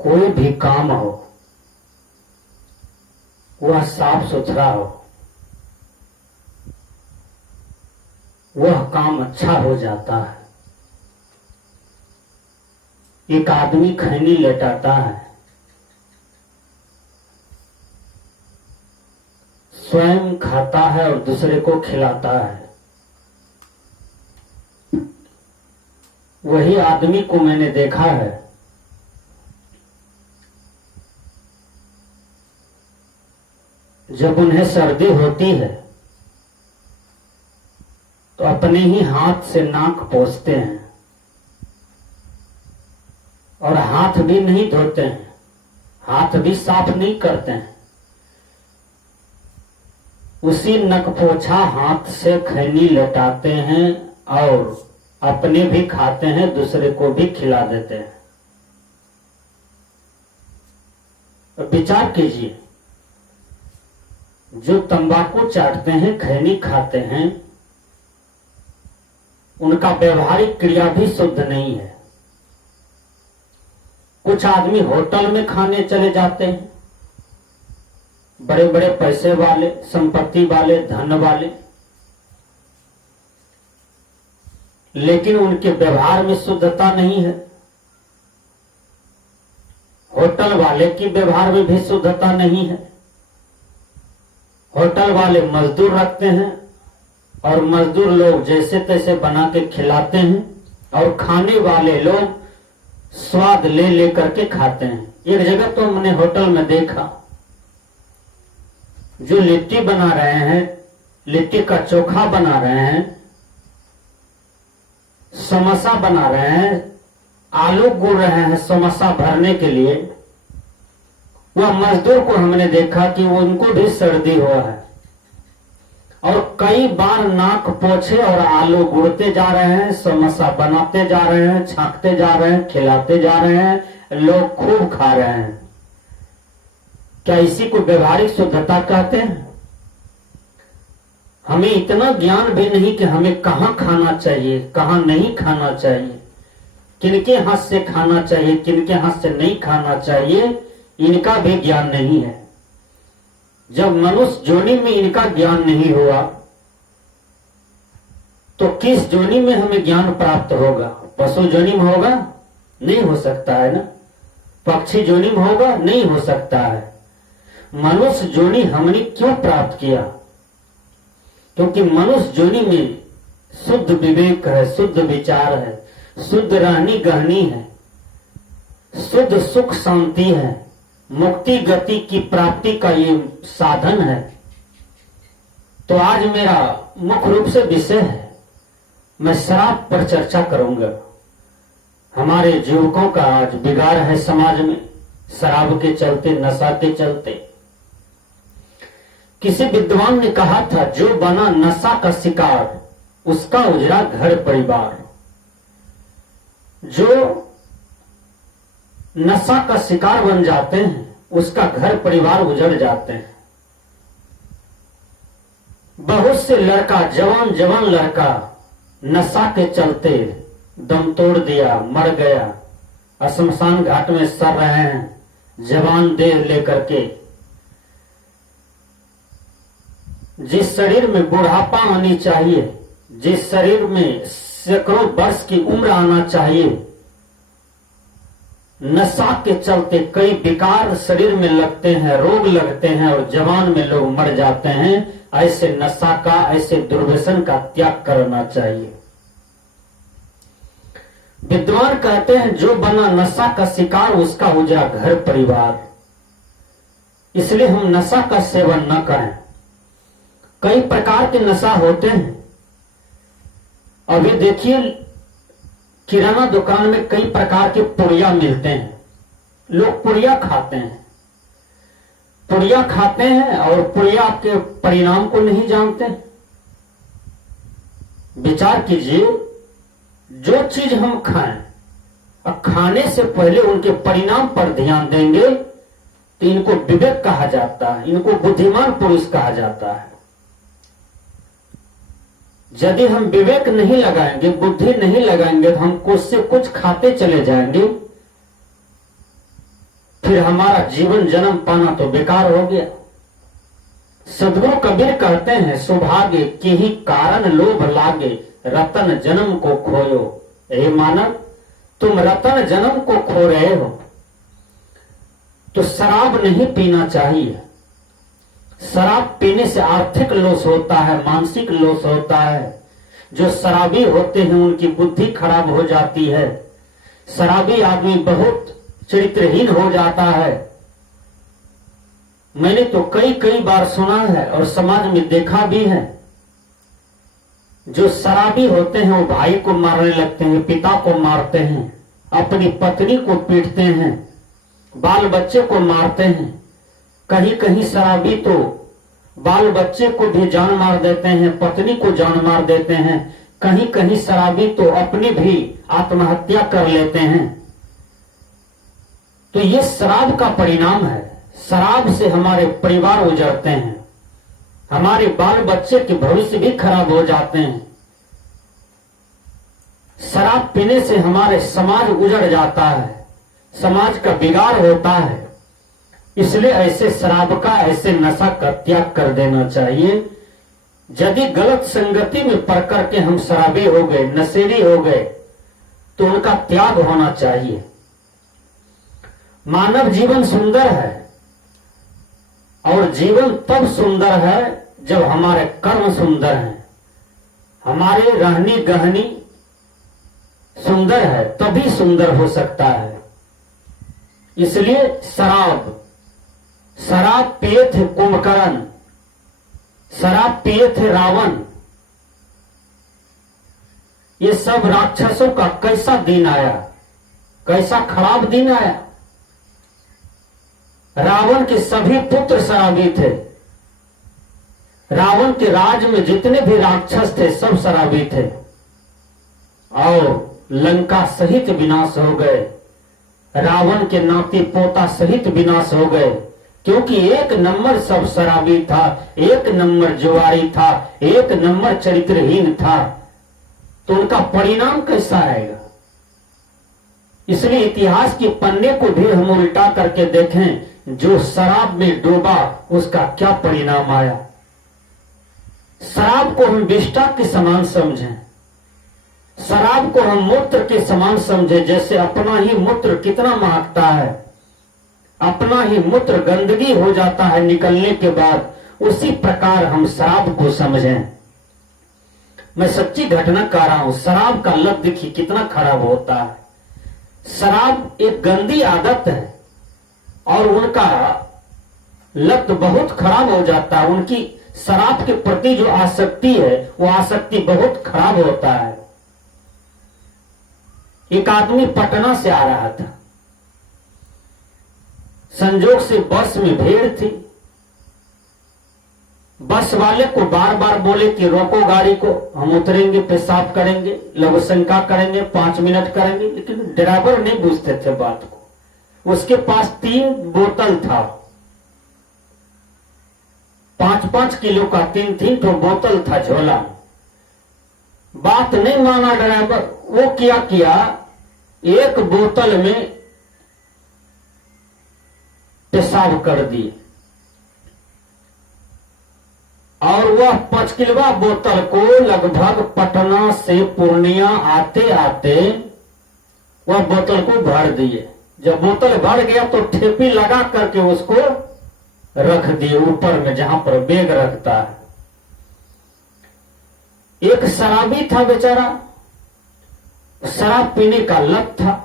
कोई भी काम हो वह साफ सुथरा हो, वह काम अच्छा हो जाता है। एक आदमी खैनी लटाता है, स्वयं खाता है और दूसरे को खिलाता है। वही आदमी को मैंने देखा है जब उन्हें सर्दी होती है तो अपने ही हाथ से नाक पोंछते हैं और हाथ भी नहीं धोते हैं, हाथ भी साफ नहीं करते हैं। उसी नकपोछा हाथ से खैनी लटाते हैं और अपने भी खाते हैं, दूसरे को भी खिला देते हैं। विचार कीजिए, जो तंबाकू चाटते हैं, खैनी खाते हैं, उनका व्यवहारिक क्रिया भी शुद्ध नहीं है। कुछ आदमी होटल में खाने चले जाते हैं, बड़े बड़े पैसे वाले, संपत्ति वाले, धन वाले, लेकिन उनके व्यवहार में शुद्धता नहीं है। होटल वाले की व्यवहार में भी शुद्धता नहीं है। होटल वाले मजदूर रखते हैं और मजदूर लोग जैसे तैसे बना के खिलाते हैं और खाने वाले लोग स्वाद ले लेकर के खाते हैं। एक जगह तो हमने होटल में देखा, जो लिट्टी बना रहे हैं, लिट्टी का चोखा बना रहे हैं, समोसा बना रहे हैं, आलू गूड़ रहे हैं समोसा भरने के लिए, वह मजदूर को हमने देखा कि वो उनको भी सर्दी हुआ है और कई बार नाक पोछे और आलू गुड़ते जा रहे हैं, समोसा बनाते जा रहे हैं, छांकते जा रहे हैं, खिलाते जा रहे हैं, लोग खूब खा रहे हैं। क्या इसी को व्यवहारिक शुद्धता कहते हैं? हमें इतना ज्ञान भी नहीं कि हमें कहां खाना चाहिए, कहां नहीं खाना चाहिए, किनके हाथ से खाना चाहिए, किनके हाथ से नहीं खाना चाहिए, इनका भी ज्ञान नहीं है। जब मनुष्य जोनि में इनका ज्ञान नहीं हुआ तो किस जोनि में हमें ज्ञान प्राप्त होगा? पशु जोनि में होगा? नहीं हो सकता है ना। पक्षी जोनि में होगा? नहीं हो सकता है। मनुष्य जोनि हमने क्यों प्राप्त किया? क्योंकि मनुष्य जोनि में शुद्ध विवेक है, शुद्ध विचार है, शुद्ध रहनी गहनी है, शुद्ध सुख शांति है, मुक्ति गति की प्राप्ति का ये साधन है। तो आज मेरा मुख्य रूप से विषय है, मैं शराब पर चर्चा करूंगा। हमारे युवकों का आज बिगाड़ है समाज में, शराब के चलते, नशा के चलते। किसी विद्वान ने कहा था, जो बना नशा का शिकार उसका उजड़ा घर परिवार। जो नशा का शिकार बन जाते हैं उसका घर परिवार उजड़ जाते हैं। बहुत से लड़का, जवान जवान लड़का नशा के चलते दम तोड़ दिया, मर गया, शमशान घाट में सड़ रहे हैं जवान देह लेकर के। जिस शरीर में बुढ़ापा आनी चाहिए, जिस शरीर में सैकड़ों वर्ष की उम्र आना चाहिए, नशा के चलते कई विकार शरीर में लगते हैं, रोग लगते हैं और जवान में लोग मर जाते हैं। ऐसे नशा का, ऐसे दुर्व्यसन का त्याग करना चाहिए। विद्वान कहते हैं, जो बना नशा का शिकार उसका उजड़ा घर परिवार। इसलिए हम नशा का सेवन न करें। कई प्रकार के नशा होते हैं। अभी देखिए, किराना दुकान में कई प्रकार के पुड़िया मिलते हैं। लोग पुड़िया खाते हैं, पुड़िया खाते हैं और पुड़िया के परिणाम को नहीं जानते। विचार कीजिए, जो चीज हम खाएं और खाने से पहले उनके परिणाम पर ध्यान देंगे तो इनको विवेक कहा जाता है, इनको बुद्धिमान पुरुष कहा जाता है। यदि हम विवेक नहीं लगाएंगे, बुद्धि नहीं लगाएंगे, तो हम कुछ से कुछ खाते चले जाएंगे फिर हमारा जीवन जन्म पाना तो बेकार हो गया। सदगुरु कबीर कहते हैं, सौभाग्य के ही कारण लोभ लागे, रतन जन्म को खोयो। हे मानव, तुम रतन जन्म को खो रहे हो, तो शराब नहीं पीना चाहिए। शराब पीने से आर्थिक लॉस होता है, मानसिक लॉस होता है। जो शराबी होते हैं उनकी बुद्धि खराब हो जाती है। शराबी आदमी बहुत चरित्रहीन हो जाता है। मैंने तो कई कई बार सुना है और समाज में देखा भी है। जो शराबी होते हैं वो भाई को मारने लगते हैं, पिता को मारते हैं, अपनी पत्नी को पीटते हैं, बाल बच्चे को मारते हैं। कहीं कहीं शराबी तो बाल बच्चे को भी जान मार देते हैं, पत्नी को जान मार देते हैं। कहीं कहीं शराबी तो अपनी भी आत्महत्या कर लेते हैं। तो ये शराब का परिणाम है। शराब से हमारे परिवार उजड़ते हैं, हमारे बाल बच्चे के भविष्य भी खराब हो जाते हैं। शराब पीने से हमारे समाज उजड़ जाता है, समाज का बिगाड़ होता है। इसलिए ऐसे शराब का, ऐसे नशा का त्याग कर देना चाहिए। यदि गलत संगति में पड़ करके हम शराबी हो गए, नशेड़ी हो गए, तो उनका त्याग होना चाहिए। मानव जीवन सुंदर है और जीवन तब सुंदर है जब हमारे कर्म सुंदर हैं, हमारे रहनी गहनी सुंदर है, तभी सुंदर हो सकता है। इसलिए शराब पिए थे कुंभकर्ण, शराब पिए थे रावण। ये सब राक्षसों का कैसा दिन आया, कैसा खराब दिन आया। रावण के सभी पुत्र शराबी थे। रावण के राज में जितने भी राक्षस थे सब शराबी थे और लंका सहित विनाश हो गए। रावण के नाती पोता सहित विनाश हो गए, क्योंकि एक नंबर सब शराबी था, एक नंबर जुआरी था, एक नंबर चरित्रहीन था। तो उनका परिणाम कैसा आएगा। इसलिए इतिहास के पन्ने को भी हम उल्टा करके देखें, जो शराब में डूबा उसका क्या परिणाम आया। शराब को हम विष्ठा के समान समझें, शराब को हम मूत्र के समान समझें। जैसे अपना ही मूत्र कितना महकता है, अपना ही मूत्र गंदगी हो जाता है निकलने के बाद, उसी प्रकार हम शराब को समझें। मैं सच्ची घटना कह रहा हूं। शराब का लत देखिए कितना खराब होता है। शराब एक गंदी आदत है और उनका लत बहुत खराब हो जाता है। उनकी शराब के प्रति जो आसक्ति है वो आसक्ति बहुत खराब होता है। एक आदमी पटना से आ रहा था, संजोग से बस में भीड़ थी। बस वाले को बार बार बोले कि रोको गाड़ी को, हम उतरेंगे, पेशाब करेंगे, लघु शंका करेंगे, 5 मिनट करेंगे। लेकिन ड्राइवर नहीं बुझते थे बात को। उसके पास 3 बोतल था, 5-5 किलो का 3-3 तो बोतल था झोला। बात नहीं माना ड्राइवर। वो क्या किया, एक बोतल में पेशाब कर दिए और वह 5 किलोवा बोतल को लगभग पटना से पूर्णिया आते आते वह बोतल को भर दिए। जब बोतल भर गया तो ठेपी लगा करके उसको रख दिए ऊपर में, जहां पर बैग रखता है। एक शराबी था बेचारा, शराब पीने का लत था।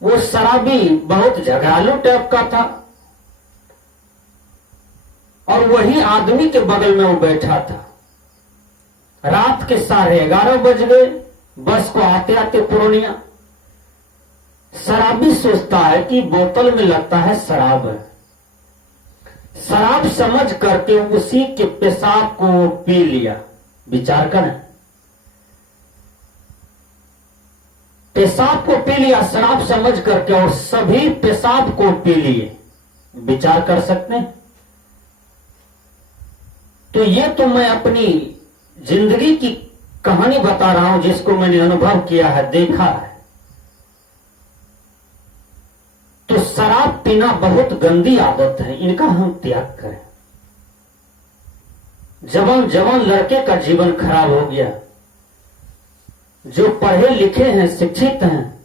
वो शराबी बहुत झगड़ालू टाइप का था और वही आदमी के बगल में वो बैठा था। रात के 11:30 बज गए बस को आते आते पूर्णिया। शराबी सोचता है कि बोतल में लगता है शराब है। शराब समझ करके उसी के पेशाब को पी लिया। विचार करें, पेशाब को पी लिया शराब समझ करके और सभी पेशाब को पी लिए। विचार कर सकते हैं। तो ये तो मैं अपनी जिंदगी की कहानी बता रहा हूं, जिसको मैंने अनुभव किया है, देखा है। तो शराब पीना बहुत गंदी आदत है, इनका हम त्याग करें। जवान जवान लड़के का जीवन खराब हो गया, जो पढ़े लिखे हैं, शिक्षित हैं,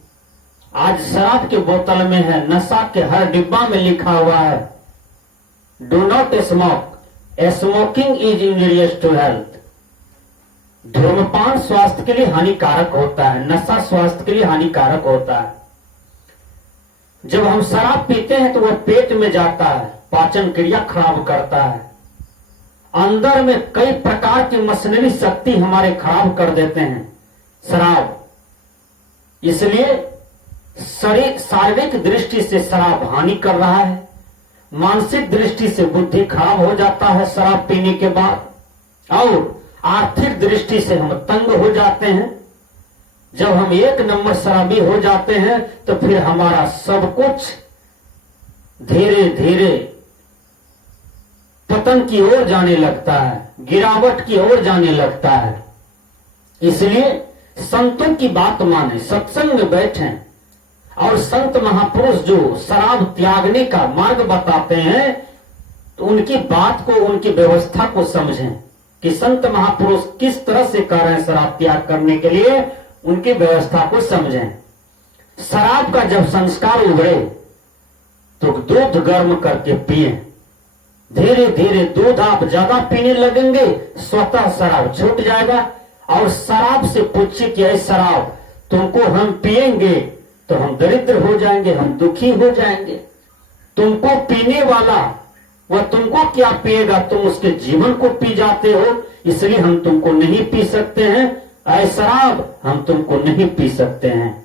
आज शराब के बोतल में है, नशा के हर डिब्बा में लिखा हुआ है do not smoke, smoking is injurious to health. धूम्रपान स्वास्थ्य के लिए हानिकारक होता है, नशा स्वास्थ्य के लिए हानिकारक होता है। जब हम शराब पीते हैं तो वह पेट में जाता है, पाचन क्रिया खराब करता है, अंदर में कई प्रकार की मशीनरी शक्ति हमारे खराब कर देते हैं शराब। इसलिए शारीरिक दृष्टि से शराब हानि कर रहा है, मानसिक दृष्टि से बुद्धि खराब हो जाता है शराब पीने के बाद, और आर्थिक दृष्टि से हम तंग हो जाते हैं। जब हम एक नंबर शराबी हो जाते हैं तो फिर हमारा सब कुछ धीरे धीरे पतन की ओर जाने लगता है, गिरावट की ओर जाने लगता है। इसलिए संतों की बात माने, सत्संग में बैठें, और संत महापुरुष जो शराब त्यागने का मार्ग बताते हैं तो उनकी बात को, उनकी व्यवस्था को समझें कि संत महापुरुष किस तरह से कर रहे हैं शराब त्याग करने के लिए, उनकी व्यवस्था को समझें। शराब का जब संस्कार उभरे तो दूध गर्म करके पिए, धीरे धीरे दूध आप ज्यादा पीने लगेंगे, स्वतः शराब छूट जाएगा। और शराब से पूछिए कि ऐ शराब तुमको हम पिएंगे तो हम दरिद्र हो जाएंगे, हम दुखी हो जाएंगे। तुमको पीने वाला वह तुमको क्या पिएगा, तुम उसके जीवन को पी जाते हो, इसलिए हम तुमको नहीं पी सकते हैं। ऐ शराब हम तुमको नहीं पी सकते हैं।